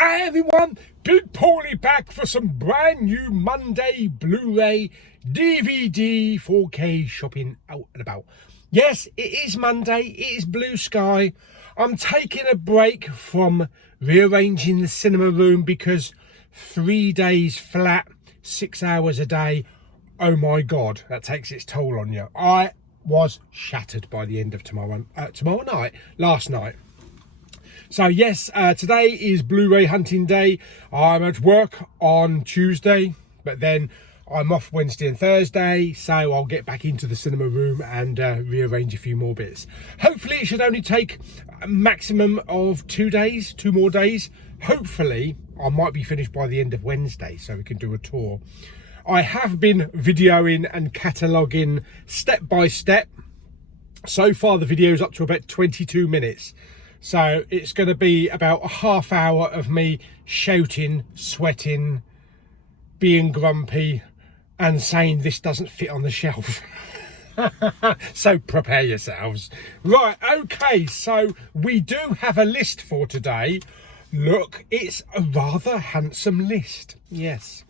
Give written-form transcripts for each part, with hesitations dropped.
Hi everyone, Big Pauly back for some brand new Monday Blu-ray DVD 4K shopping out and about. Yes, it is Monday, it is blue sky. I'm taking a break from rearranging the cinema room because 3 days flat, 6 hours a day, oh my God, that takes its toll on you. I was shattered by the end of last night. So yes, today is Blu-ray hunting day. I'm at work on Tuesday, but then I'm off Wednesday and Thursday, so I'll get back into the cinema room and rearrange a few more bits. Hopefully it should only take a maximum of 2 days, 2 more days. Hopefully I might be finished by the end of Wednesday so we can do a tour. I have been videoing and cataloguing step by step. So far the video is up to about 22 minutes. So it's going to be about a half hour of me shouting, sweating, being grumpy and saying this doesn't fit on the shelf. So prepare yourselves. Right, okay, so we do have a list for today. Look, it's a rather handsome list. Yes.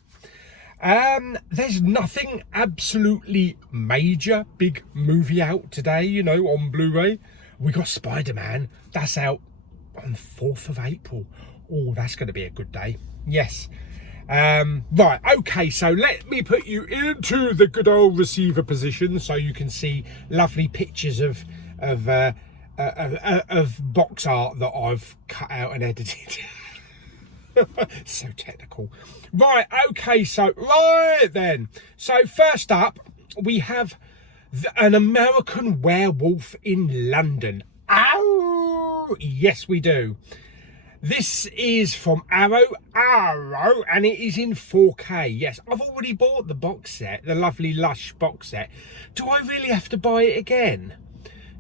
There's nothing absolutely major, big movie out today, you know, on Blu-ray. We got Spider-Man, that's out on 4th of April. Oh, that's going to be a good day. Yes. Right, okay, so let me put you into the good old receiver position so you can see lovely pictures of box art that I've cut out and edited. So technical. Right, okay, so right then. So first up, we have an American Werewolf in London. Oh, yes we do. This is from Arrow, and it is in 4K. Yes, I've already bought the box set, the lovely Lush box set. Do I really have to buy it again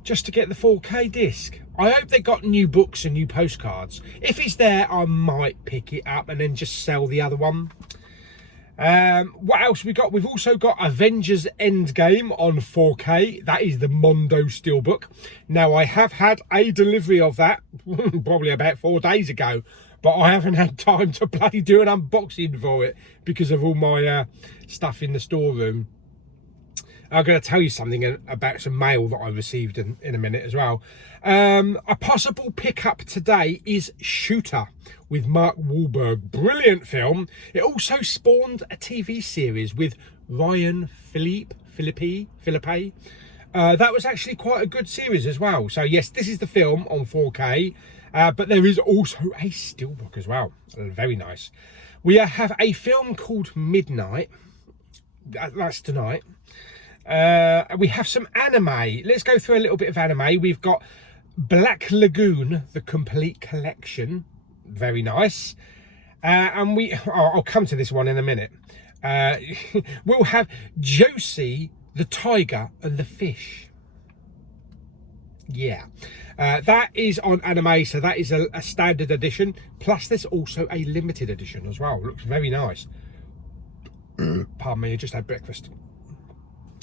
just to get the 4K disc? I hope they got new books and new postcards. If it's there, I might pick it up and then just sell the other one. What else we got? We've also got Avengers Endgame on 4K. That is the Mondo Steelbook. Now, I have had a delivery of that probably about 4 days ago, but I haven't had time to bloody do an unboxing for it because of all my stuff in the storeroom. I'm going to tell you something about some mail that I received in a minute as well. A possible pickup today is Shooter with Mark Wahlberg. Brilliant film. It also spawned a TV series with Ryan Philippe. That was actually quite a good series as well. So yes, this is the film on 4K, but there is also a steelbook as well. Very nice. We have a film called Midnight. That's tonight. We have some anime. Let's go through a little bit of anime. We've got Black Lagoon, the complete collection. Very nice. And I'll come to this one in a minute. We'll have Josie, the Tiger and the Fish. Yeah. That is on anime, so that is a standard edition. Plus there's also a limited edition as well. Looks very nice. Pardon me, I just had breakfast.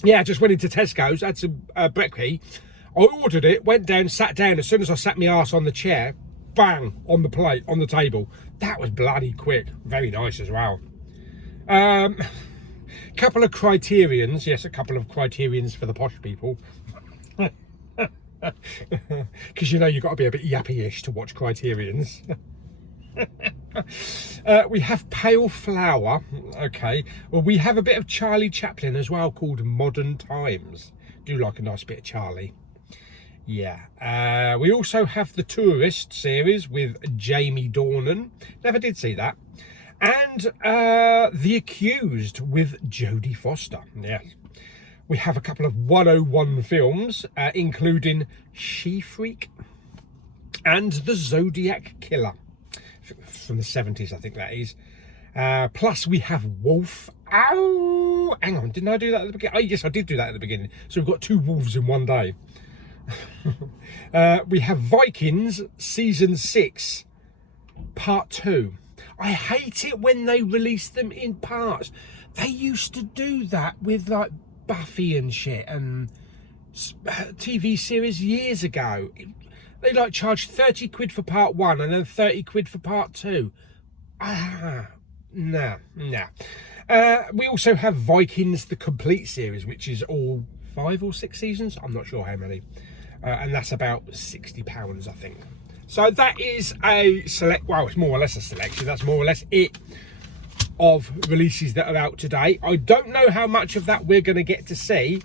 Yeah, I just went into Tesco's, had some brekkie. I ordered it, went down, sat down. As soon as I sat my arse on the chair, bang, on the plate, on the table. That was bloody quick. Very nice as well. Couple of Criterions. Yes, a couple of Criterions for the posh people. Because you know you've got to be a bit yappy-ish to watch Criterions. We have Pale Flower. Okay, well, we have a bit of Charlie Chaplin as well called Modern Times. Do like a nice bit of Charlie. Yeah. We also have the Tourist series with Jamie Dornan. Never did see that. And The Accused with Jodie Foster. Yes. We have a couple of 101 films, including She Freak and The Zodiac Killer. From the 70s, I think that is. Plus we have Wolf. Ow! Hang on, didn't I do that at the beginning? Oh yes, I did do that at the beginning. So we've got 2 wolves in one day. We have Vikings season 6 part 2. I hate it when they release them in parts. They used to do that with like Buffy and shit and TV series years ago. They like charged 30 quid for part 1 and then 30 quid for part 2. Nah. We also have Vikings, the complete series, which is all 5 or 6 seasons. I'm not sure how many. And that's about £60, I think. So that is a select, well, it's more or less a selection. That's more or less it of releases that are out today. I don't know how much of that we're going to get to see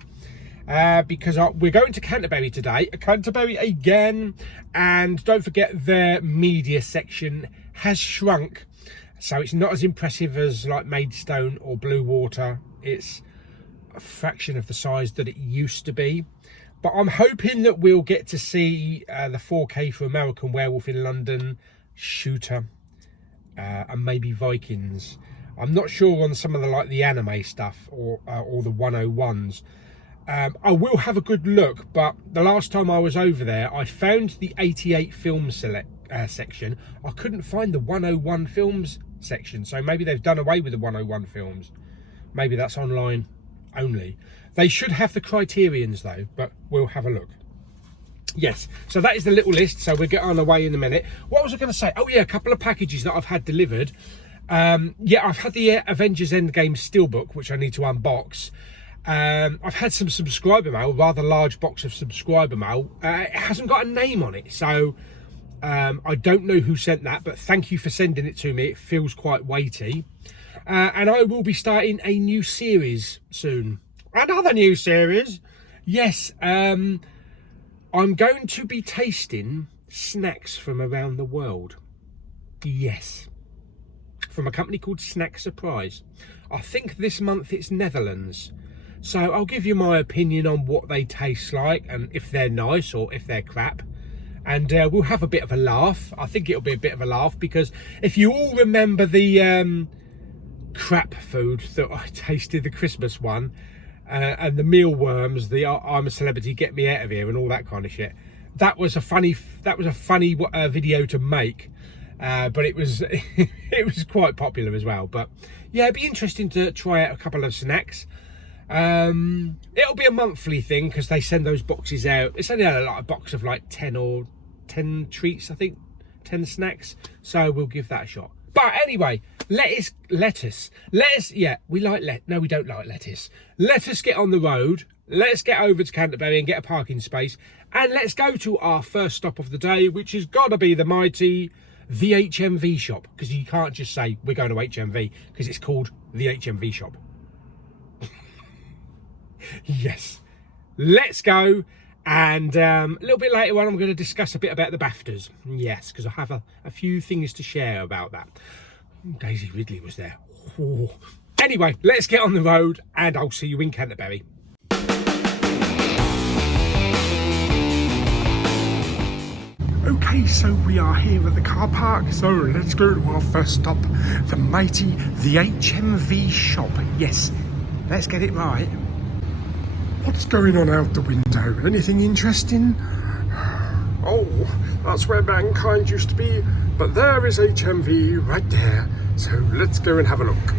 because we're going to Canterbury today. Canterbury again. And don't forget, their media section has shrunk. So it's not as impressive as like Maidstone or Blue Water. It's a fraction of the size that it used to be. But I'm hoping that we'll get to see the 4K for American Werewolf in London, Shooter, and maybe Vikings. I'm not sure on some of the anime stuff or the 101s. I will have a good look, but the last time I was over there, I found the 88 film section. I couldn't find the 101 films section, so maybe they've done away with the 101 films. Maybe that's online only. They should have the criterions though, but we'll have a look. Yes, so that is the little list, so we'll get on the way in a minute. What was I going to say? Oh yeah, a couple of packages that I've had delivered. Yeah, I've had the Avengers Endgame Steelbook, which I need to unbox. I've had some subscriber mail, a rather large box of subscriber mail. It hasn't got a name on it, so I don't know who sent that, but thank you for sending it to me. It feels quite weighty. And I will be starting a new series soon. Another new series? Yes, I'm going to be tasting snacks from around the world. Yes. From a company called Snack Surprise. I think this month it's Netherlands. So I'll give you my opinion on what they taste like and if they're nice or if they're crap. And we'll have a bit of a laugh. I think it'll be a bit of a laugh because if you all remember the crap food that I tasted, the Christmas one, and the mealworms, the I'm a Celebrity, Get Me Out of Here and all that kind of shit. That was a funny video to make. But it was it was quite popular as well. But yeah, it'd be interesting to try out a couple of snacks. It'll be a monthly thing because they send those boxes out. It's only like a box of like 10 treats, I think, 10 snacks. So we'll give that a shot. But anyway, lettuce. Yeah, we like no, we don't like lettuce. Let us get on the road. Let's get over to Canterbury and get a parking space. And let's go to our first stop of the day, which has got to be the mighty the HMV shop, because you can't just say we're going to HMV because it's called the HMV shop. Yes, let's go. And a little bit later on I'm going to discuss a bit about the Baftas. Yes, because I have a few things to share about that. Daisy Ridley was there. Ooh. Anyway, let's get on the road and I'll see you in Canterbury. Okay, so we are here at the car park, so let's go to our first stop, the mighty the HMV shop. Yes, let's get it right. What's going on out the window? Anything interesting? Oh, that's where mankind used to be, but there is HMV right there, so let's go and have a look.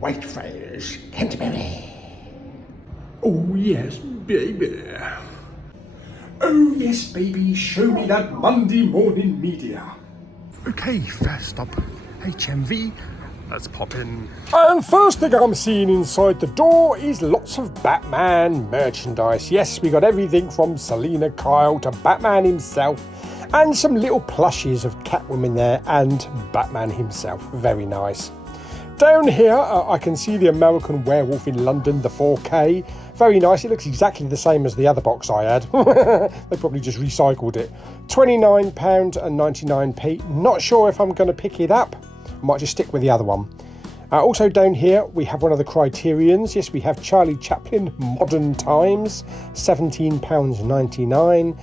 Whitefriars, Canterbury. Oh yes, baby. Oh yes, baby, show me that Monday morning media. Okay, first stop, HMV. Let's pop in. And first thing I'm seeing inside the door is lots of Batman merchandise. Yes, we got everything from Selena Kyle to Batman himself, and some little plushies of Catwoman there and Batman himself. Very nice. Down here, I can see the American Werewolf in London, the 4K. Very nice. It looks exactly the same as the other box I had. They probably just recycled it. £29.99. Not sure if I'm going to pick it up. I might just stick with the other one. Also down here, we have one of the Criterions. Yes, we have Charlie Chaplin, Modern Times, £17.99.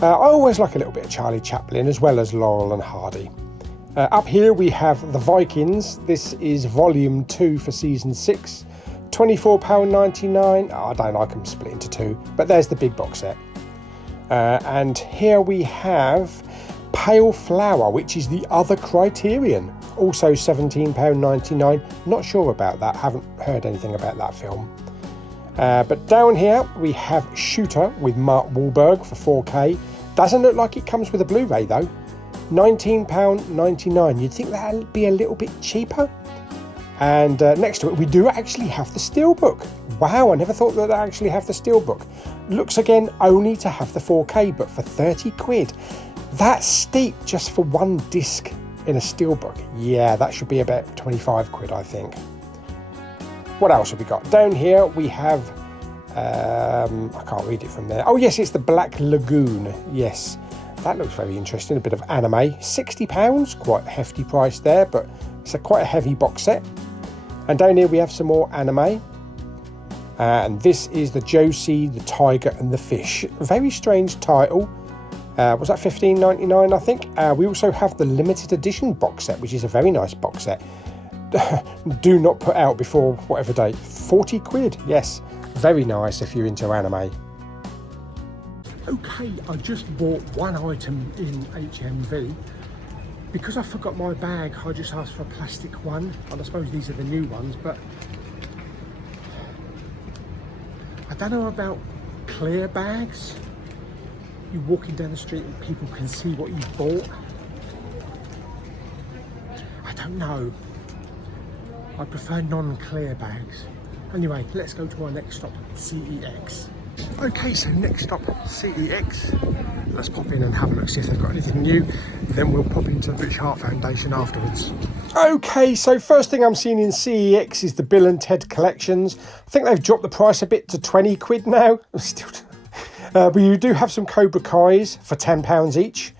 I always like a little bit of Charlie Chaplin, as well as Laurel and Hardy. Up here we have the Vikings. This is volume 2 for season 6, £24.99. I don't like them split into two, but there's the big box set. And here we have Pale Flower, which is the other Criterion, also £17.99. Not sure about that, haven't heard anything about that film. But down here we have Shooter with Mark Wahlberg for 4K. Doesn't look like it comes with a Blu-ray though. £19.99. You'd think that'd be a little bit cheaper. And next to it we do actually have the Steelbook. Wow, I never thought that I actually have the Steelbook. Looks again only to have the 4K, but for 30 quid. That's steep just for one disc in a Steelbook. Yeah, that should be about 25 quid, I think. What else have we got? Down here we have, I can't read it from there. Oh yes, it's the Black Lagoon. Yes, that looks very interesting. A bit of anime. £60, quite a hefty price there, but it's quite a heavy box set. And down here we have some more anime. And this is the Josie, the Tiger and the Fish. Very strange title. Was that $15.99, I think? We also have the limited edition box set, which is a very nice box set. Do not put out before whatever date. 40 quid, yes. Very nice if you're into anime. Okay, I just bought one item in HMV. Because I forgot my bag, I just asked for a plastic one. And I suppose these are the new ones, but I don't know about clear bags. You're walking down the street and people can see what you've bought. I don't know. I prefer non-clear bags. Anyway, let's go to our next stop, CEX. Okay, so next stop, CEX. Let's pop in and have a look, see if they've got anything new. Then we'll pop into the British Heart Foundation afterwards. Okay, so first thing I'm seeing in CEX is the Bill and Ted collections. I think they've dropped the price a bit to 20 quid now. Still, but you do have some Cobra Kais for £10 each.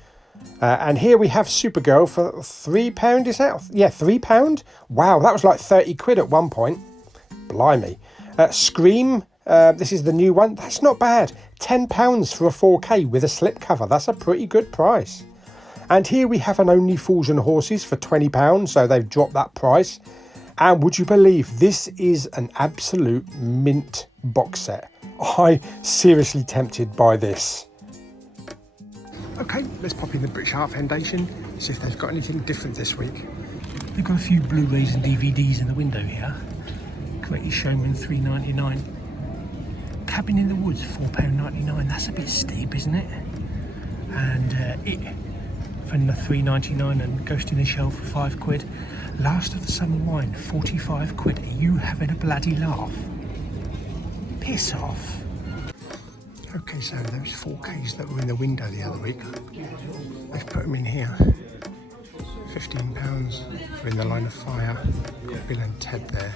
And here we have Supergirl for £3, is that? Yeah, £3. Wow, that was like 30 quid at one point. Blimey. Scream, this is the new one. That's not bad. £10 for a 4K with a slipcover. That's a pretty good price. And here we have an Only Fools and Horses for £20, so they've dropped that price. And would you believe this is an absolute mint box set? I'm seriously tempted by this. Okay, let's pop in the British Heart Foundation, see if they've got anything different this week. They've got a few Blu-rays and DVDs in the window here. Greatest Showman, £3.99. Cabin in the Woods, £4.99. That's a bit steep, isn't it? And It for £3.99 and Ghost in the Shell for 5 quid. Last of the Summer Wine, 45 quid. Are you having a bloody laugh? Piss off. Okay, so those 4Ks that were in the window the other week, they've put them in here. £15 for In the Line of Fire. Got Bill and Ted there,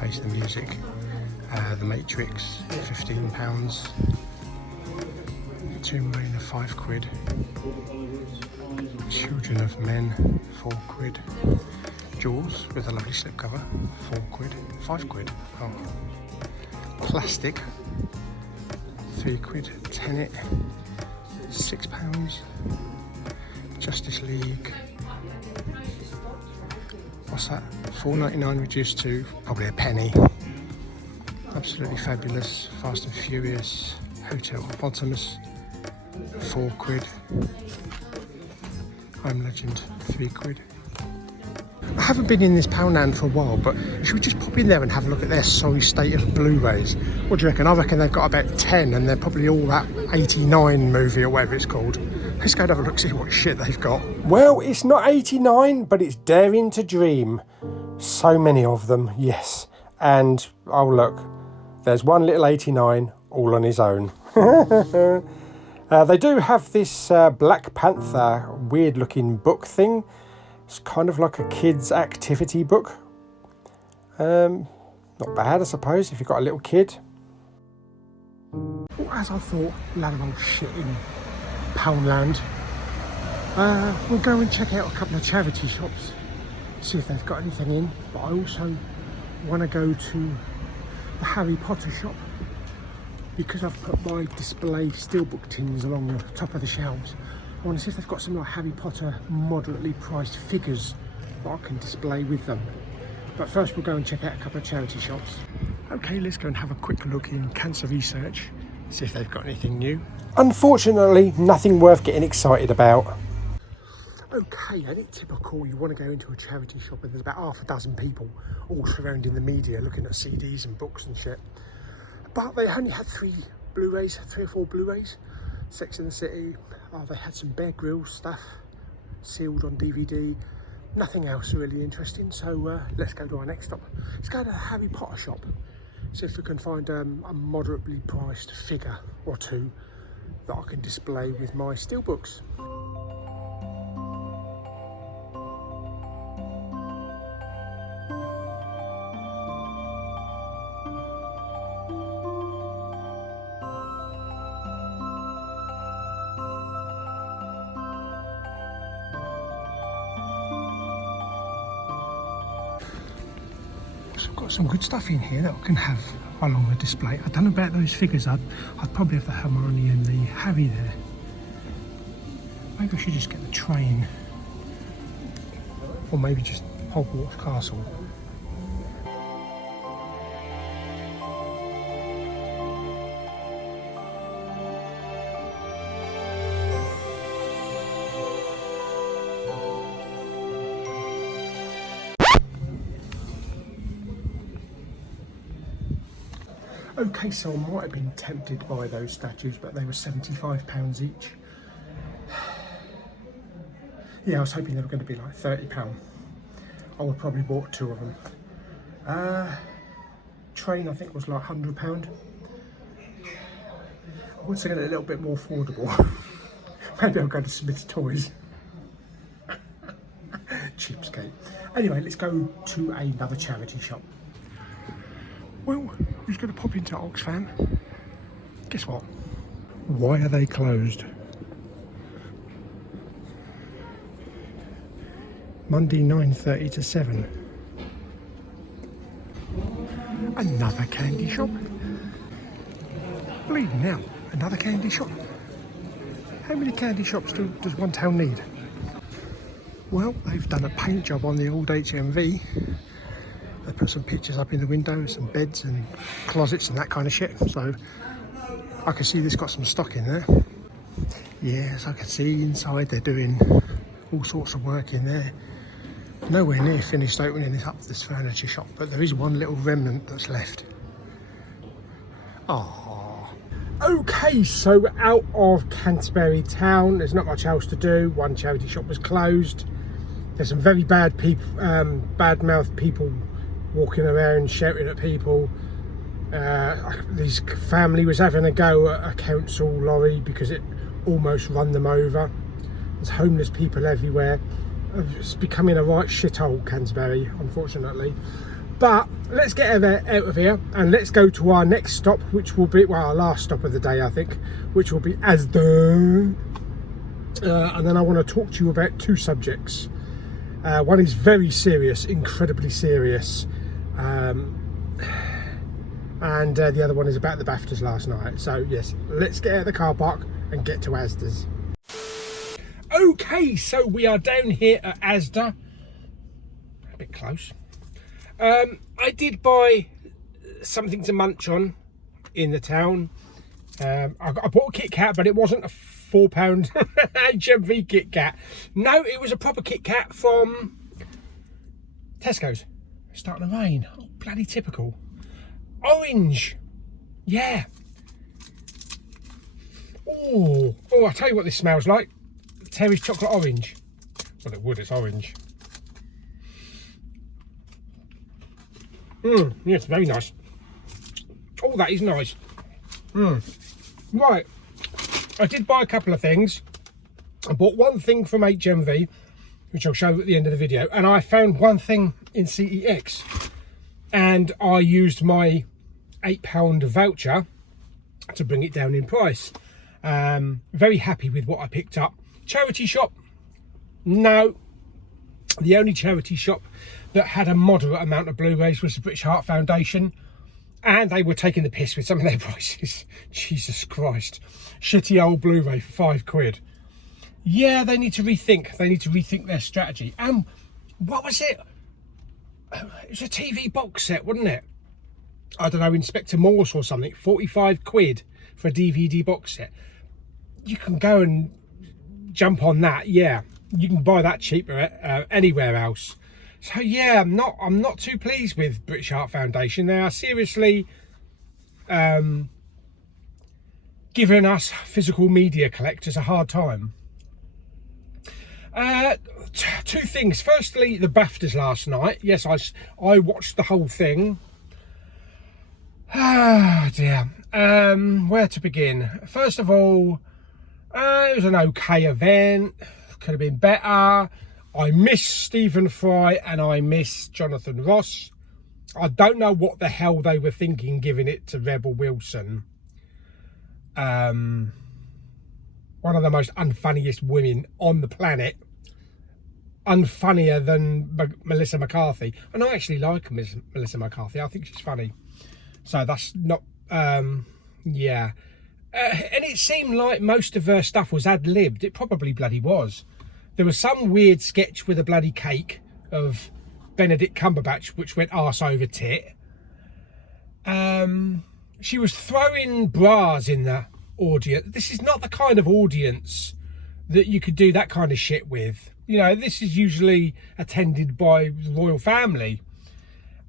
Face the Music. The Matrix, £15. Tomb Raider, 5 quid. Children of Men, 4 quid. Jaws with a lovely slipcover, 4 quid. 5 quid. Oh. Plastic, 3 quid. Tenet, £6. Justice League, what's that? £4.99 reduced to probably a penny. Absolutely fabulous. Fast and Furious, Hotel Optoma, 4 quid. I'm Legend, 3 quid. I haven't been in this Poundland for a while, but should we just pop in there and have a look at their sorry state of Blu-rays? What do you reckon? I reckon they've got about 10 and they're probably all that 89 movie or whatever it's called. Let's go and have a look, see what shit they've got. Well, it's not 89, but it's Daring to Dream. So many of them, yes. And, oh look, there's one little 89 all on his own. They do have this Black Panther weird looking book thing. It's kind of like a kid's activity book. Not bad, I suppose, if you've got a little kid. Well, as I thought, a lot of old shit in Poundland. We'll go and check out a couple of charity shops, see if they've got anything in. But I also want to go to the Harry Potter shop, because I've put my display steelbook tins along the top of the shelves. I want to see if they've got some like Harry Potter moderately priced figures that I can display with them. But first we'll go and check out a couple of charity shops. Okay, let's go and have a quick look in Cancer Research, see if they've got anything new. Unfortunately, nothing worth getting excited about. Okay, and it's typical, you want to go into a charity shop and there's about half a dozen people all surrounding the media looking at CDs and books and shit. But they only had 3 or 4 Blu-rays. Sex in the City. They had some Bear Grylls stuff sealed on DVD. Nothing else really interesting. So let's go to our next stop. Let's go to the Harry Potter shop. See if we can find a moderately priced figure or two that I can display with my steelbooks. So I've got some good stuff in here that I can have along the display. I don't know about those figures. I'd probably have the Hermione and the Harry there. Maybe I should just get the train, or maybe just Hogwarts Castle. Okay, so I might have been tempted by those statues, but they were £75 each. Yeah, I was hoping they were going to be like £30. I would probably bought 2 of them. Train, I think, was like £100. I want to get it a little bit more affordable. Maybe I'll go to Smith's Toys. Cheapskate. Anyway, let's go to another charity shop. Well, who's going to pop into Oxfam? Guess what? Why are they closed? Monday 9:30 to 7. Another candy shop. Bleeding now, another candy shop. How many candy shops does one town need? Well, they've done a paint job on the old HMV. They put some pictures up in the windows, some beds and closets and that kind of shit. So I can see this got some stock in there. Yes, I can see inside they're doing all sorts of work in there. Nowhere near finished opening this furniture shop, but there is one little remnant that's left. Ah. Okay, so out of Canterbury town, there's not much else to do. One charity shop was closed. There's some very bad people, bad-mouthed people walking around shouting at people. This family was having a go at a council lorry because it almost run them over. There's homeless people everywhere. It's becoming a right shithole, Canterbury, unfortunately. But let's get out of here and let's go to our next stop, which will be, well, our last stop of the day, I think, which will be Asda. And then I want to talk to you about 2 subjects. One is very serious, incredibly serious. And the other one is about the Baftas last night. So yes, let's get out of the car park and get to Asda's. Okay, so we are down here at Asda. A bit close. I did buy something to munch on in the town. I bought a Kit Kat, but it wasn't a £4 HMV Kit Kat. No, it was a proper Kit Kat from Tesco's. It's starting to rain. Oh, bloody typical. Orange. Yeah. Oh, I'll tell you what this smells like. Terry's chocolate orange. Well, it would, it's orange. Yes, very nice. Oh, that is nice. Right, I did buy a couple of things. I bought one thing from HMV, which I'll show at the end of the video, and I found one thing in CEX, and I used my £8 voucher to bring it down in price. Very happy with what I picked up. Charity shop? No. The only charity shop that had a moderate amount of Blu-rays was the British Heart Foundation, and they were taking the piss with some of their prices. Jesus Christ. Shitty old Blu-ray for £5. Yeah, they need to rethink. They need to rethink their strategy. And what was it? It was a TV box set, wasn't it? I don't know, Inspector Morse or something. £45 for a DVD box set. You can go and jump on that. Yeah, you can buy that cheaper anywhere else. So yeah, I'm not too pleased with British Heart Foundation. They are seriously giving us physical media collectors a hard time. Two things. Firstly, the Baftas last night. Yes, I watched the whole thing. Ah, dear. Where to begin? First of all, it was an okay event. Could have been better. I miss Stephen Fry and I miss Jonathan Ross. I don't know what the hell they were thinking giving it to Rebel Wilson. One of the most unfunniest women on the planet. Unfunnier than Melissa McCarthy. And I actually like Melissa McCarthy. I think she's funny. So that's not... yeah. And it seemed like most of her stuff was ad-libbed. It probably bloody was. There was some weird sketch with a bloody cake of Benedict Cumberbatch, which went arse over tit. She was throwing bras in the audience. This is not the kind of audience that you could do that kind of shit with. You know, this is usually attended by the royal family.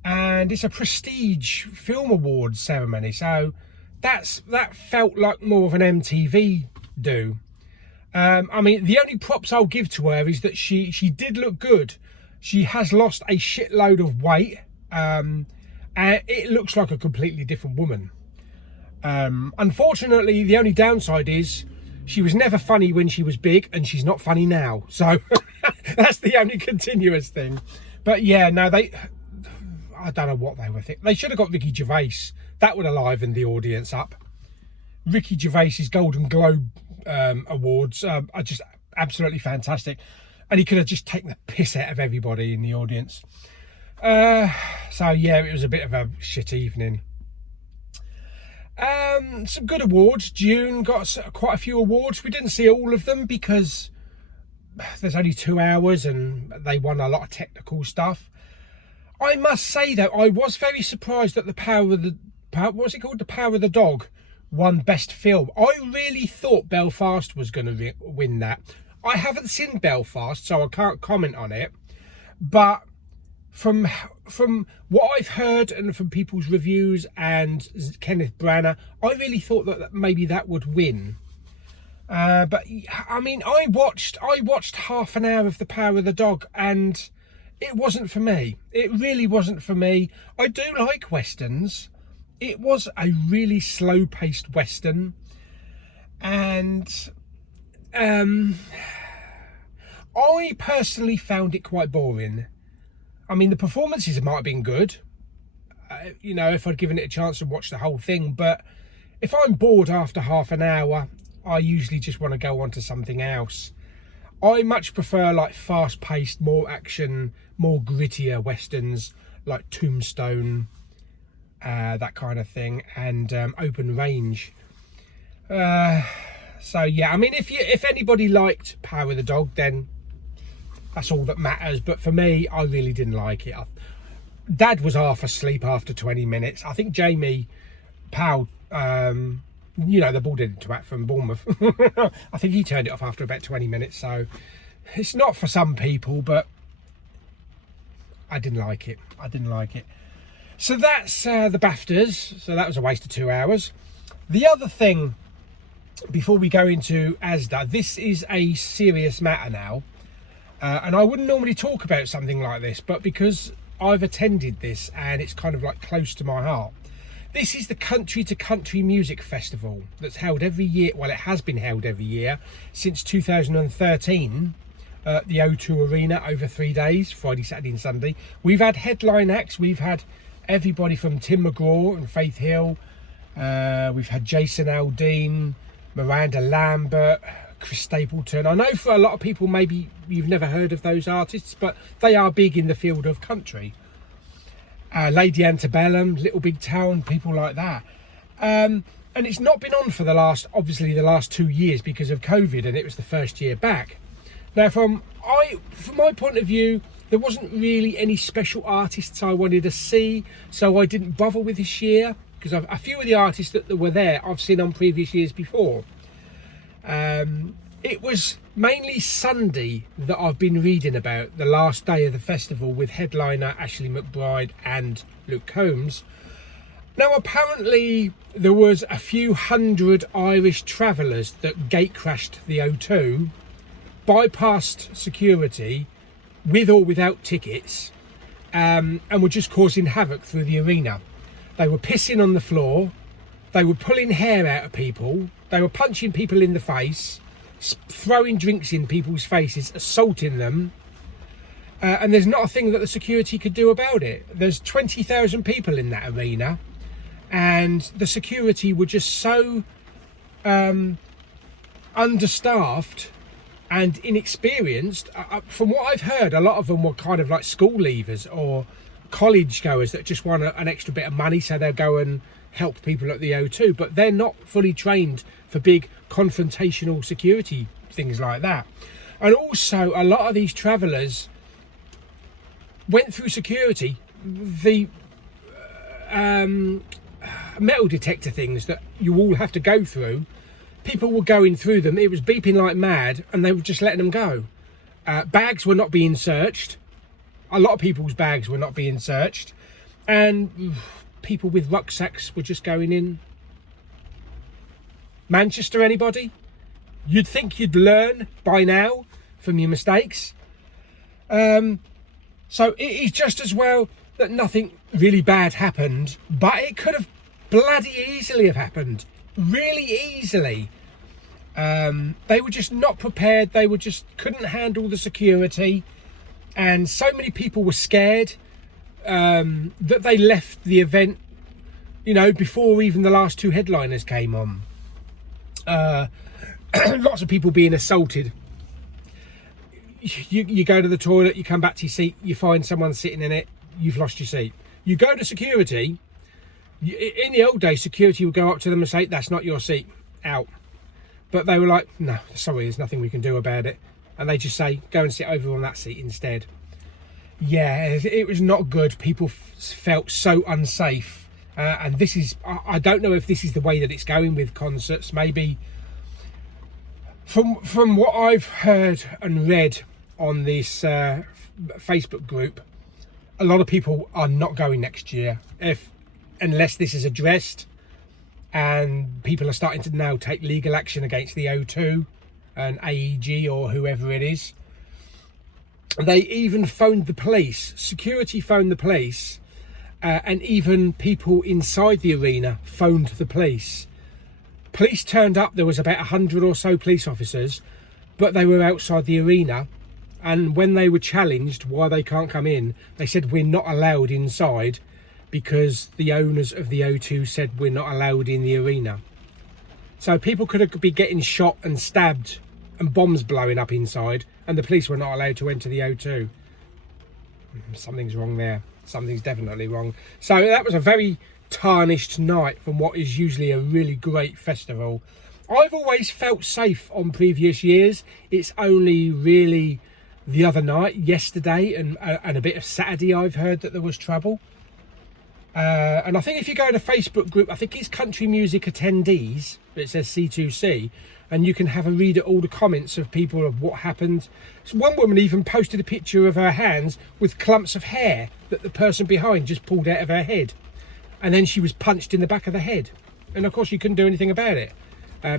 And it's a prestige film awards ceremony. So that felt like more of an MTV do. I mean, the only props I'll give to her is that she did look good. She has lost a shitload of weight, and it looks like a completely different woman. Unfortunately, the only downside is she was never funny when she was big, and she's not funny now. So that's the only continuous thing. But yeah, no, I don't know what they were thinking. They should have got Ricky Gervais. That would have livened the audience up. Ricky Gervais's Golden Globe awards are just absolutely fantastic, and he could have just taken the piss out of everybody in the audience. So yeah, it was a bit of a shit evening. Some good awards. June got quite a few awards. We didn't see all of them because there's only 2 hours and they won a lot of technical stuff. I must say though, I was very surprised that The Power of the Dog won Best Film. I really thought Belfast was going to win that. I haven't seen Belfast, so I can't comment on it. But from what I've heard and from people's reviews and Kenneth Branagh, I really thought that maybe that would win. But I mean, I watched half an hour of The Power of the Dog, and it wasn't for me. It really wasn't for me. I do like westerns. It was a really slow-paced western, and I personally found it quite boring. I mean, the performances might have been good, you know, if I'd given it a chance to watch the whole thing, but if I'm bored after half an hour, I usually just want to go on to something else. I much prefer like fast-paced, more action, more grittier westerns like Tombstone, that kind of thing, and Open Range. So yeah, I mean, if anybody liked Power of the Dog, then that's all that matters. But for me, I really didn't like it. Dad was half asleep after 20 minutes. I think Jamie Powell, you know, the ball didn't interact from Bournemouth. I think he turned it off after about 20 minutes. So it's not for some people, but I didn't like it. I didn't like it. So that's the Baftas. So that was a waste of 2 hours. The other thing, before we go into Asda, this is a serious matter now. And I wouldn't normally talk about something like this, but because I've attended this and it's kind of like close to my heart. This is the Country to Country Music Festival that's held every year. Well, it has been held every year since 2013 at the O2 Arena over 3 days, Friday, Saturday and Sunday. We've had headline acts. We've had everybody from Tim McGraw and Faith Hill. We've had Jason Aldean, Miranda Lambert, Chris Stapleton. I know for a lot of people maybe you've never heard of those artists, but they are big in the field of country. Lady Antebellum, Little Big Town, people like that. And it's not been on for the last 2 years because of COVID, and it was the first year back. Now, from my point of view, there wasn't really any special artists I wanted to see, so I didn't bother with this year, because a few of the artists that were there I've seen on previous years before. It was mainly Sunday that I've been reading about, the last day of the festival, with headliner Ashley McBryde and Luke Combs. Now, apparently there was a few hundred Irish travellers that gate crashed the O2, bypassed security with or without tickets, and were just causing havoc through the arena. They were pissing on the floor, they were pulling hair out of people, they were punching people in the face, throwing drinks in people's faces, assaulting them, and there's not a thing that the security could do about it. There's 20,000 people in that arena, and the security were just so understaffed and inexperienced. From what I've heard, a lot of them were kind of like school leavers or college goers that just want an extra bit of money, so they'll go and help people at the O2, but they're not fully trained for big confrontational security things like that. And also, a lot of these travellers went through security. The metal detector things that you all have to go through, people were going through them, it was beeping like mad, and they were just letting them go. Bags were not being searched. A lot of people's bags were not being searched, and people with rucksacks were just going in. Manchester, anybody? You'd think you'd learn by now from your mistakes. So it is just as well that nothing really bad happened, but it could have bloody easily have happened. Really easily. They were just not prepared. They were just couldn't handle the security, and so many people were scared that they left the event, you know, before even the last two headliners came on. Lots of people being assaulted. You go to the toilet, you come back to your seat, you find someone sitting in it, you've lost your seat. You go to security. In the old days, security would go up to them and say, "That's not your seat, out." But they were like, "No, sorry, there's nothing we can do about it." And they just say, "Go and sit over on that seat instead." Yeah, it was not good. People felt so unsafe. And this is, I don't know if this is the way that it's going with concerts. Maybe from what I've heard and read on this Facebook group, a lot of people are not going next year unless this is addressed, and people are starting to now take legal action against the O2 and AEG or whoever it is. They even phoned the police. Security phoned the police, and even people inside the arena phoned the police. Police turned up. There was about 100 or so police officers, but they were outside the arena, and when they were challenged why they can't come in, they said, "We're not allowed inside because the owners of the O2 said we're not allowed in the arena." So people could be getting shot and stabbed and bombs blowing up inside, and the police were not allowed to enter the O2. Something's wrong there. Something's definitely wrong. So that was a very tarnished night from what is usually a really great festival. I've always felt safe on previous years. It's only really the other night, yesterday, and a bit of Saturday, I've heard that there was trouble. And I think if you go to the Facebook group, I think it's country music attendees, but it says C2C, and you can have a read at all the comments of people of what happened. So one woman even posted a picture of her hands with clumps of hair that the person behind just pulled out of her head, and then she was punched in the back of the head, and of course you couldn't do anything about it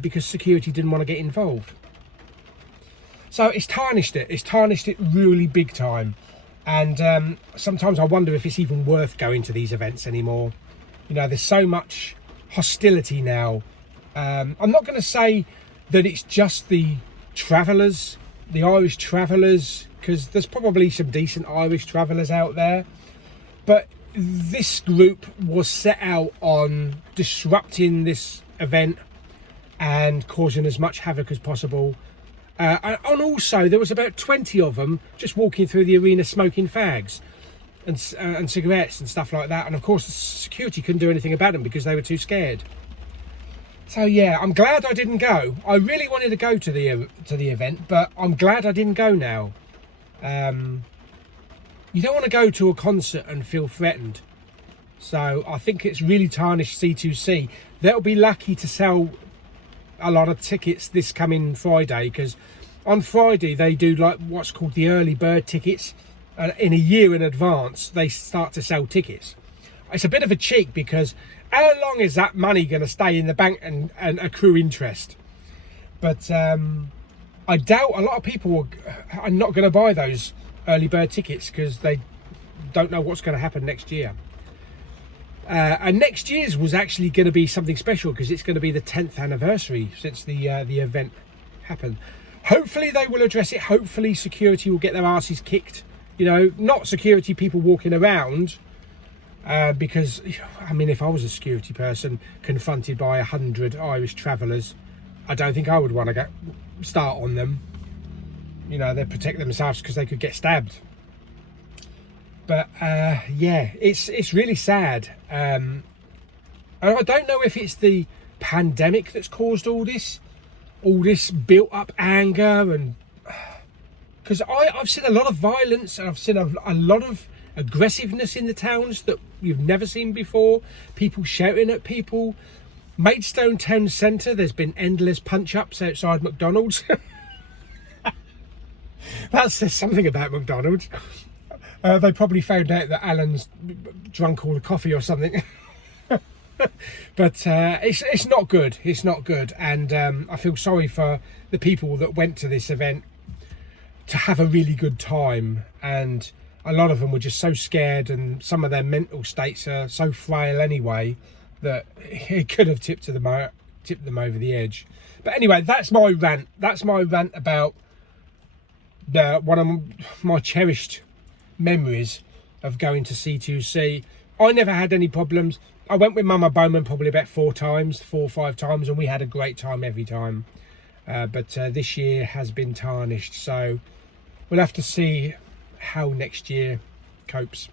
because security didn't want to get involved. So it's tarnished it really big time. And sometimes I wonder if it's even worth going to these events anymore. You know, there's so much hostility now. I'm not going to say that it's just the travellers, the Irish travellers, because there's probably some decent Irish travellers out there. But this group was set out on disrupting this event and causing as much havoc as possible. And also, there was about 20 of them just walking through the arena smoking fags and cigarettes and stuff like that. And of course, the security couldn't do anything about them because they were too scared. So yeah, I'm glad I didn't go. I really wanted to go to the event, but I'm glad I didn't go now. You don't want to go to a concert and feel threatened. So I think it's really tarnished C2C. They'll be lucky to sell a lot of tickets this coming Friday, because on Friday they do like what's called the early bird tickets. In a year in advance they start to sell tickets. it's a bit of a cheek, because how long is that money going to stay in the bank and accrue interest? But I doubt a lot of people are not going to buy those early bird tickets because they don't know what's going to happen next year. And next year's was actually going to be something special because it's going to be the 10th anniversary since the event happened. Hopefully they will address it. Hopefully security will get their asses kicked. You know, not security people walking around, because, I mean, if I was a security person confronted by 100 Irish travellers, I don't think I would want to start on them. You know, they'd protect themselves because they could get stabbed. But yeah, it's really sad. And I don't know if it's the pandemic that's caused all this built up anger, and because I've seen a lot of violence, and I've seen a lot of aggressiveness in the towns that you've never seen before. People shouting at people. Maidstone Town Centre, there's been endless punch-ups outside McDonald's. That says something about McDonald's. They probably found out that Alan's drunk all the coffee or something. But it's not good. It's not good. And I feel sorry for the people that went to this event to have a really good time. And a lot of them were just so scared, and some of their mental states are so frail anyway that it could have tipped them over the edge. But anyway, that's my rant. That's my rant about one of my cherished memories of going to C2C. I never had any problems. I went with Mama Bowman probably about 4 or 5 times, and we had a great time every time. But this year has been tarnished, so we'll have to see how next year copes.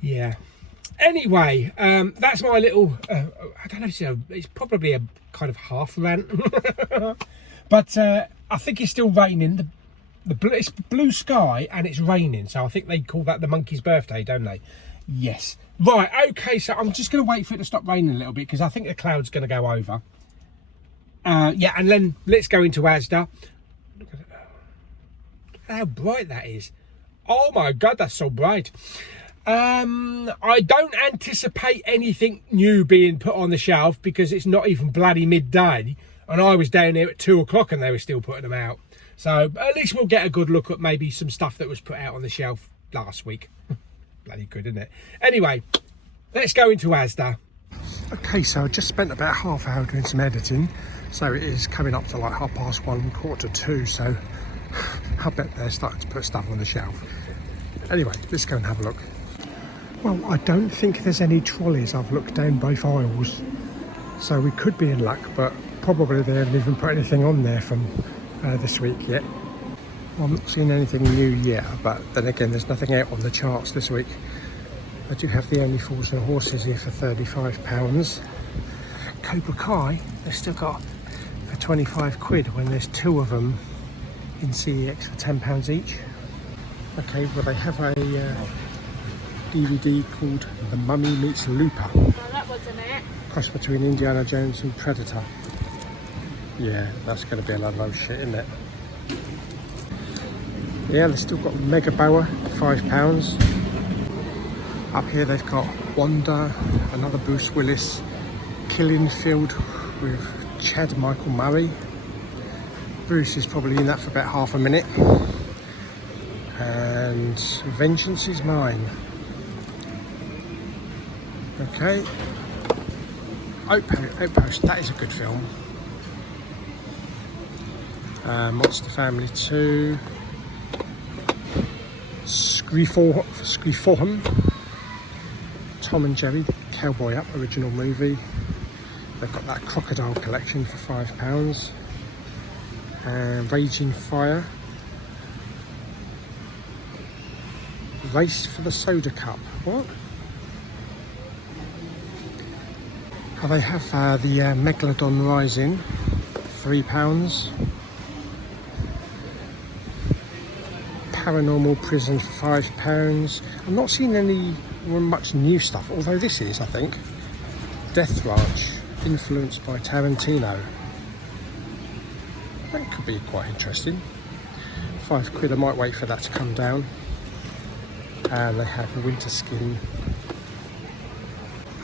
Yeah. Anyway, that's my little, I don't know, it's probably a kind of half rant. But I think it's still raining. It's blue sky and it's raining, so I think they call that the monkey's birthday, don't they? Yes. Right, okay, so I'm just going to wait for it to stop raining a little bit because I think the cloud's going to go over. Yeah, and then let's go into Asda. Look at how bright that is. Oh my God, that's so bright. I don't anticipate anything new being put on the shelf because it's not even bloody midday, and I was down there at 2 o'clock and they were still putting them out. So at least we'll get a good look at maybe some stuff that was put out on the shelf last week. Bloody good, isn't it? Anyway, let's go into Asda. Okay, so I just spent about half an hour doing some editing, so it is coming up to like 1:30, 1:45, so I bet they're starting to put stuff on the shelf. Anyway, let's go and have a look. Well, I don't think there's any trolleys. I've looked down both aisles, so we could be in luck, but probably they haven't even put anything on there from this week yet. Well, I'm not seeing anything new yet, but then again, there's nothing out on the charts this week. I do have the Only Fools and Horses here for £35. Cobra Kai, they've still got for £25 when there's 2 of them in CEX for £10 each. Okay, well they have a DVD called The Mummy Meets Looper. Well, that wasn't it. Cross between Indiana Jones and Predator. Yeah, that's going to be a lot of those shit, isn't it? Yeah, they've still got Mega Bower, £5. Up here they've got Wanda, another Bruce Willis, Killing Field with Chad Michael Murray. Bruce is probably in that for about half a minute. And Vengeance is Mine. Okay. Outpost, that is a good film. Monster Family 2. Screeforham. Tom and Jerry, the Cowboy Up original movie. They've got that Crocodile collection for £5. And Raging Fire. Race for the Soda Cup. What? Oh, they have the Megalodon Rising, £3. Paranormal Prison for £5. I'm not seeing any much new stuff, although this is, I think, Death Ranch, influenced by Tarantino. That could be quite interesting. £5, I might wait for that to come down. and they have winter skin.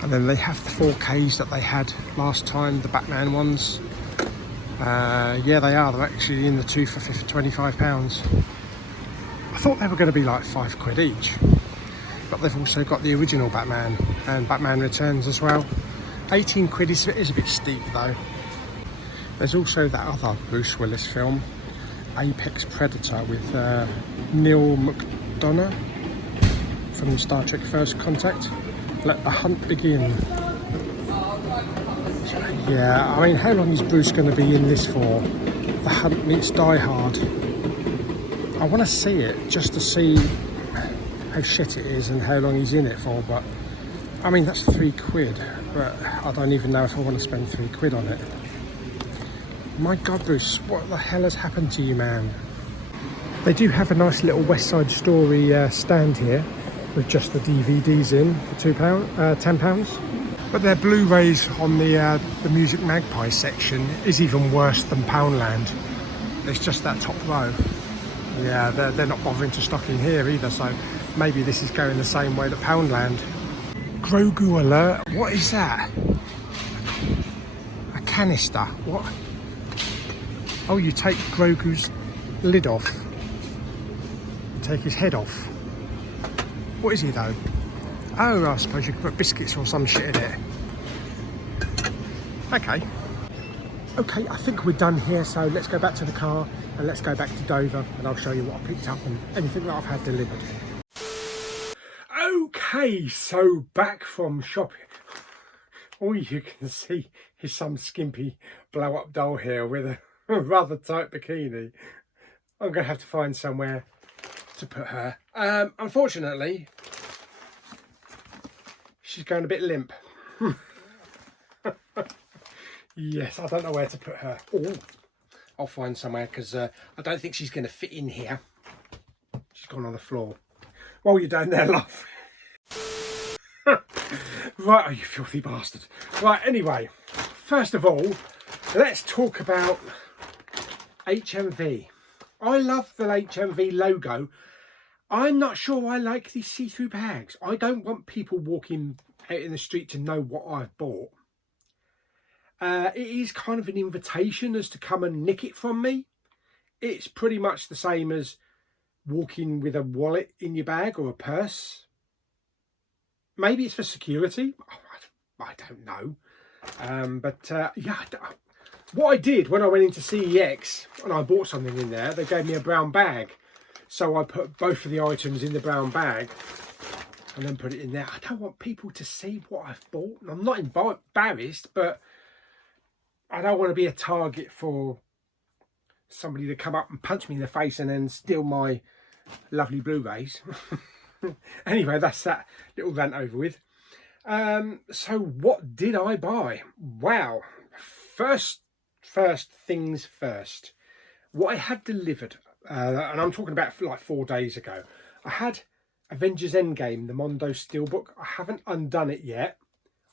And then they have the 4Ks that they had last time, the Batman ones. Yeah, they are. They're actually in the two for £25. I thought they were going to be like £5 each. But they've also got the original Batman and Batman Returns as well. £18 is a bit steep though. There's also that other Bruce Willis film, Apex Predator, with Neil McDonough from Star Trek First Contact. Let the hunt begin. Yeah, I mean, how long is Bruce going to be in this for? The Hunt meets Die Hard. I want to see it just to see how shit it is and how long he's in it for, but I mean, that's £3, but I don't even know if I want to spend £3 on it. My God, Bruce, what the hell has happened to you, man? They do have a nice little West Side Story stand here with just the DVDs in for £10. But their Blu-rays on the Music Magpie section is even worse than Poundland. It's just that top row. Yeah, they're not bothering to stock in here either, so maybe this is going the same way that Poundland. Grogu alert, what is that? A canister, what? Oh, you take Grogu's lid off. You take his head off. What is he though? Oh, I suppose you could put biscuits or some shit in it. Okay. Okay, I think we're done here, so let's go back to the car and let's go back to Dover and I'll show you what I picked up and anything that I've had delivered. Okay, so back from shopping. All you can see is some skimpy blow-up doll here with a rather tight bikini. I'm going to have to find somewhere to put her. Unfortunately, she's going a bit limp. Yes, I don't know where to put her. Ooh, I'll find somewhere because I don't think she's going to fit in here. She's gone on the floor. While you're down there, love. Right, oh, you filthy bastard. Right, anyway, first of all, let's talk about HMV. I love the HMV logo. I'm not sure I like these see-through bags. I don't want people walking out in the street to know what I've bought. It is kind of an invitation as to come and nick it from me. It's pretty much the same as walking with a wallet in your bag or a purse. Maybe it's for security. I don't know. Yeah, what I did when I went into CEX and I bought something in there, they gave me a brown bag. So I put both of the items in the brown bag and then put it in there. I don't want people to see what I've bought. I'm not embarrassed, but I don't want to be a target for somebody to come up and punch me in the face and then steal my lovely Blu-rays. Anyway, that's that little rant over with. So what did I buy? Wow. First things first. What I had delivered, and I'm talking about like 4 days ago, I had Avengers Endgame, the Mondo Steelbook. I haven't undone it yet.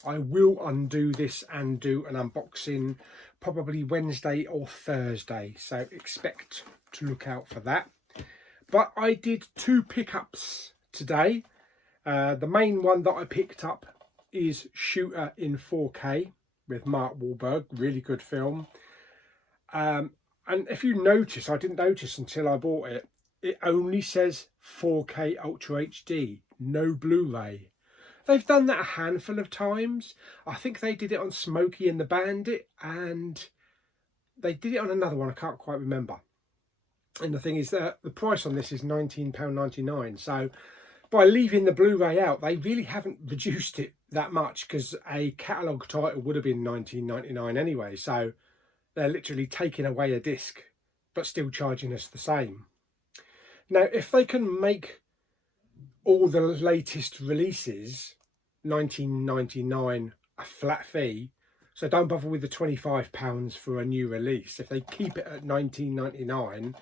I will undo this and do an unboxing probably Wednesday or Thursday, so expect to look out for that. But I did 2 pickups today. The main one that I picked up is Shooter in 4K with Mark Wahlberg, really good film. And if you notice, I didn't notice until I bought it, it only says 4K Ultra HD, no Blu-ray. They've done that a handful of times. I think they did it on Smokey and the Bandit, and they did it on another one, I can't quite remember. And the thing is that the price on this is £19.99. So by leaving the Blu-ray out, they really haven't reduced it that much, because a catalogue title would have been £19.99 anyway. So they're literally taking away a disc, but still charging us the same. Now, if they can make all the latest releases £19.99 a flat fee, so don't bother with the £25 for a new release. If they keep it at £19.99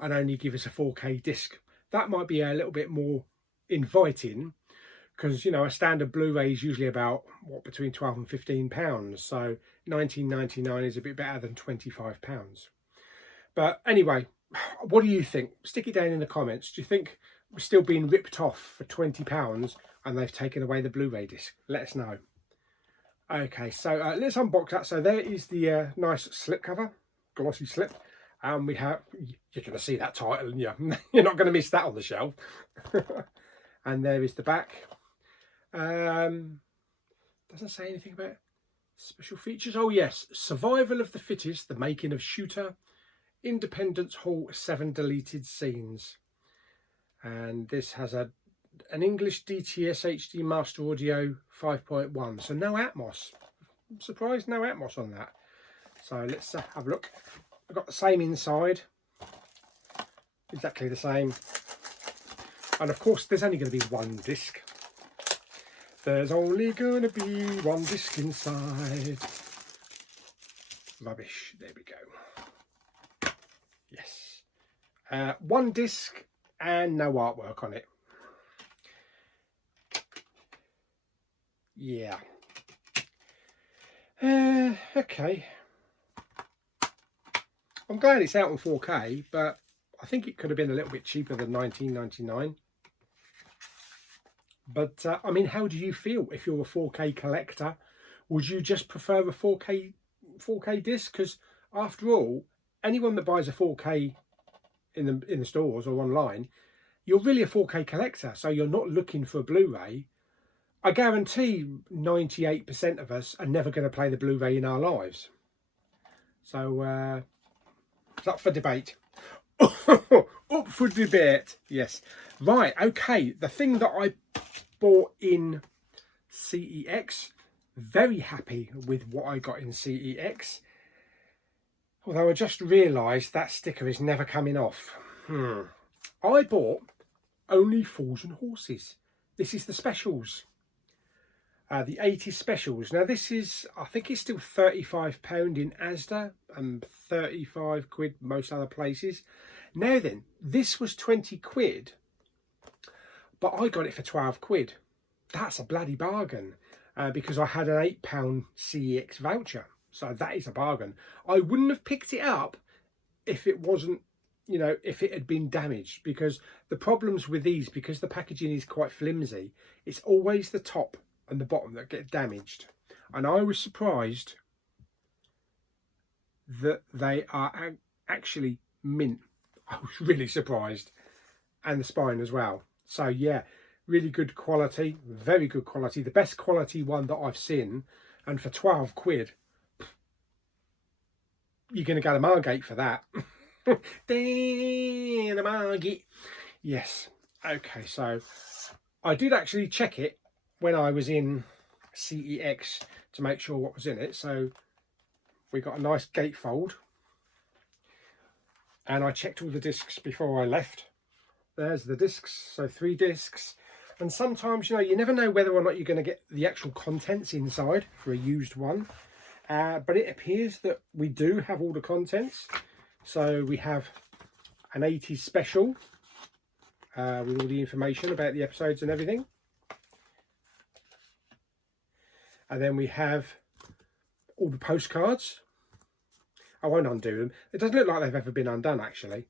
and only give us a 4K disc, that might be a little bit more inviting, because, you know, a standard Blu-ray is usually about, what, between £12 and £15, so £19.99 is a bit better than £25. But anyway, what do you think? Stick it down in the comments. Do you think still being ripped off for £20 and they've taken away the Blu-ray disc? Let us know. Okay, so let's unbox that. So there is the nice slip cover, glossy slip. And we have, you're going to see that title, and you're not going to miss that on the shelf. And there is the back. Doesn't say anything about special features. Oh yes, Survival of the Fittest, the making of Shooter, Independence Hall, 7 deleted scenes. And this has an English DTS HD Master Audio 5.1. So no Atmos. I'm surprised no Atmos on that. So let's have a look. I've got the same inside. Exactly the same. And of course, there's only going to be one disc. There's only going to be one disc inside. Rubbish. There we go. Yes. One disc and no artwork on it. Yeah. Okay. I'm glad it's out on 4K, but I think it could have been a little bit cheaper than $19.99. But I mean, how do you feel if you're a 4K collector? Would you just prefer a 4K disc? Because after all, anyone that buys a 4K in the stores or online, you're really a 4K collector, so you're not looking for a Blu-ray. I guarantee 98% of us are never going to play the Blu-ray in our lives. So it's up for debate. Up for debate, yes. Right, okay, the thing that I bought in CEX, very happy with what I got in CEX. Although I just realised that sticker is never coming off. I bought Only Fools and Horses. This is the specials. The 80s specials. Now this is, I think it's still £35 in Asda and 35 quid most other places. Now then, this was 20 quid, but I got it for 12 quid. That's a bloody bargain because I had an £8 CEX voucher. So that is a bargain. I wouldn't have picked it up if it wasn't, you know, if it had been damaged, because the problems with these, because the packaging is quite flimsy, it's always the top and the bottom that get damaged. And I was surprised that they are actually mint. I was really surprised. And the spine as well. So yeah, really good quality, very good quality, the best quality one that I've seen. And for 12 quid, you're going to go to Margate for that. Damn, Margate. Yes. Okay, so I did actually check it when I was in CEX to make sure what was in it. So we got a nice gatefold. And I checked all the discs before I left. There's the discs, so 3 discs. And sometimes, you know, you never know whether or not you're going to get the actual contents inside for a used one. But it appears that we do have all the contents. So we have an 80s special with all the information about the episodes and everything. And then we have all the postcards. I won't undo them. It doesn't look like they've ever been undone, actually.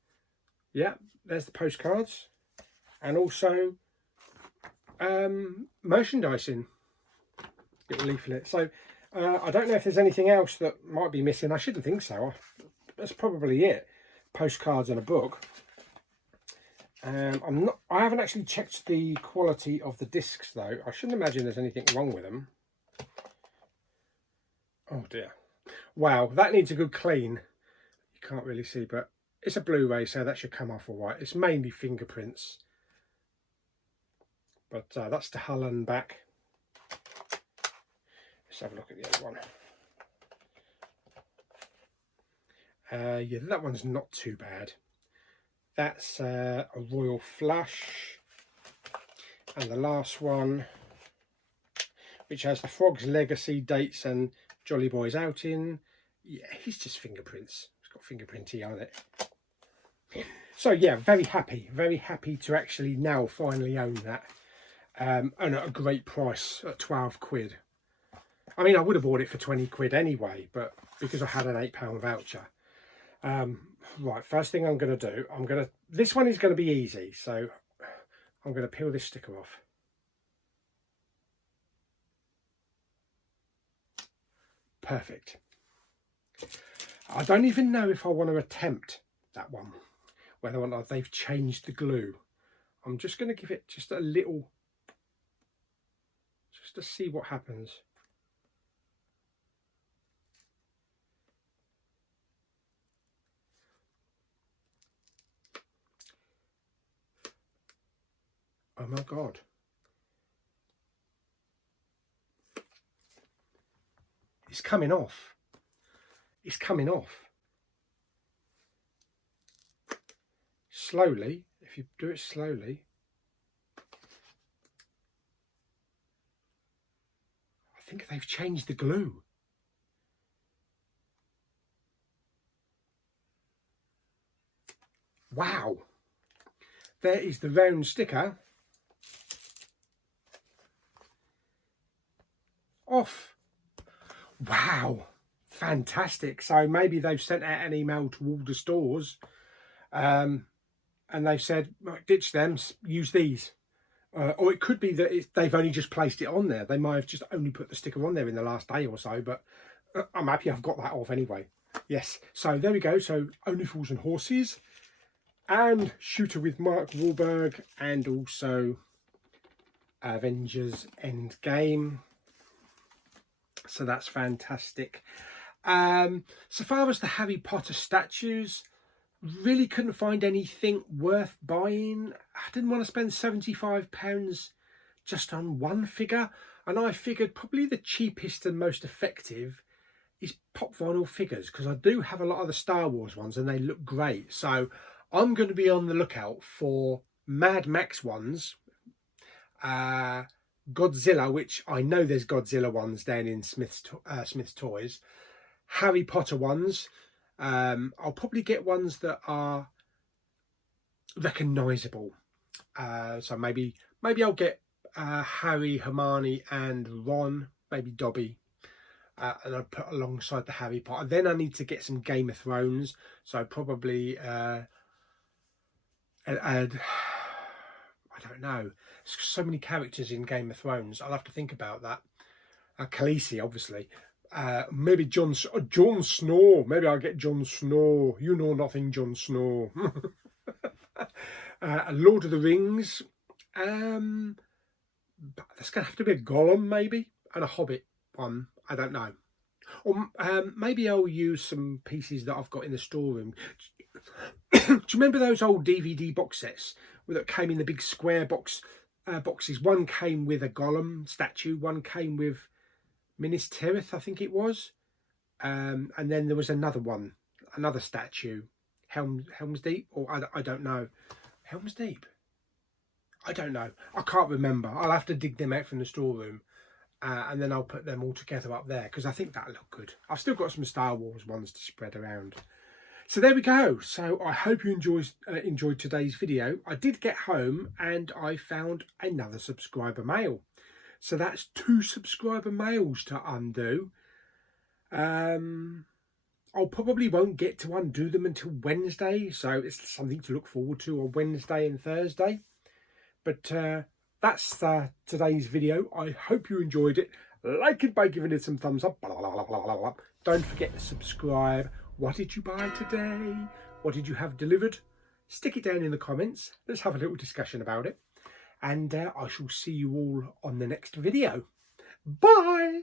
Yeah, there's the postcards. And also merchandising. Little leaflet. So I don't know if there's anything else that might be missing. I shouldn't think so. That's probably it. Postcards and a book. I haven't actually checked the quality of the discs though. I shouldn't imagine there's anything wrong with them. Oh dear. Wow, that needs a good clean. You can't really see, but it's a Blu-ray, so that should come off all right. It's mainly fingerprints. But that's the hull and back. Let's have a look at the other one. Yeah, that one's not too bad. That's a Royal Flush. And the last one, which has the Frog's Legacy dates and Jolly Boy's outing. Yeah, he's just fingerprints. It's got fingerprinty on it. So yeah, very happy to actually now finally own that. And at a great price at 12 quid. I mean, I would have bought it for 20 quid anyway, but because I had an £8 voucher. Right, first thing I'm going to do, this one is going to be easy. So I'm going to peel this sticker off. Perfect. I don't even know if I want to attempt that one, whether or not they've changed the glue. I'm just going to give it just a little, just to see what happens. Oh my God. It's coming off. It's coming off. Slowly, if you do it slowly. I think they've changed the glue. Wow. There is the round sticker off. Wow, fantastic. So maybe they've sent out an email to all the stores and they've said, right, ditch them, use these. Or it could be that they've only just placed it on there. They might have just only put the sticker on there in the last day or so, but I'm happy I've got that off anyway. Yes, so there we go. So Only Fools and Horses and Shooter with Mark Wahlberg, and also Avengers Endgame. So that's fantastic. So far as the Harry Potter statues, really couldn't find anything worth buying. I didn't want to spend £75 just on one figure, and I figured probably the cheapest and most effective is pop vinyl figures, because I do have a lot of the Star Wars ones and they look great. So I'm going to be on the lookout for Mad Max ones, Godzilla, which I know there's Godzilla ones down in Smith's Toys, Harry Potter ones. I'll probably get ones that are recognisable. So maybe I'll get Harry, Hermione and Ron, maybe Dobby, and I'll put alongside the Harry Potter. Then I need to get some Game of Thrones, so probably add, I don't know, there's so many characters in Game of Thrones. I'll have to think about that. Khaleesi, obviously. Maybe Jon Snow. Maybe I'll get Jon Snow. You know nothing, Jon Snow. Lord of the Rings. There's going to have to be a Gollum, maybe, and a Hobbit one. I don't know. Or maybe I'll use some pieces that I've got in the storeroom. Do you remember those old DVD box sets that came in the big square boxes? One came with a Gollum statue, one came with Minas Tirith, I think it was, and then there was another statue, Helm's Deep, or I don't know, Helm's Deep. I don't know. I can't remember. I'll have to dig them out from the storeroom, and then I'll put them all together up there, because I think that'll look good. I've still got some Star Wars ones to spread around. So there we go. So I hope you enjoyed today's video. I did get home and I found another subscriber mail. So that's 2 subscriber mails to undo. I'll probably won't get to undo them until Wednesday, so it's something to look forward to on Wednesday and Thursday. But that's today's video. I hope you enjoyed it. Like it by giving it some thumbs up. Don't forget to subscribe. What did you buy today? What did you have delivered? Stick it down in the comments. Let's have a little discussion about it. And I shall see you all on the next video. Bye!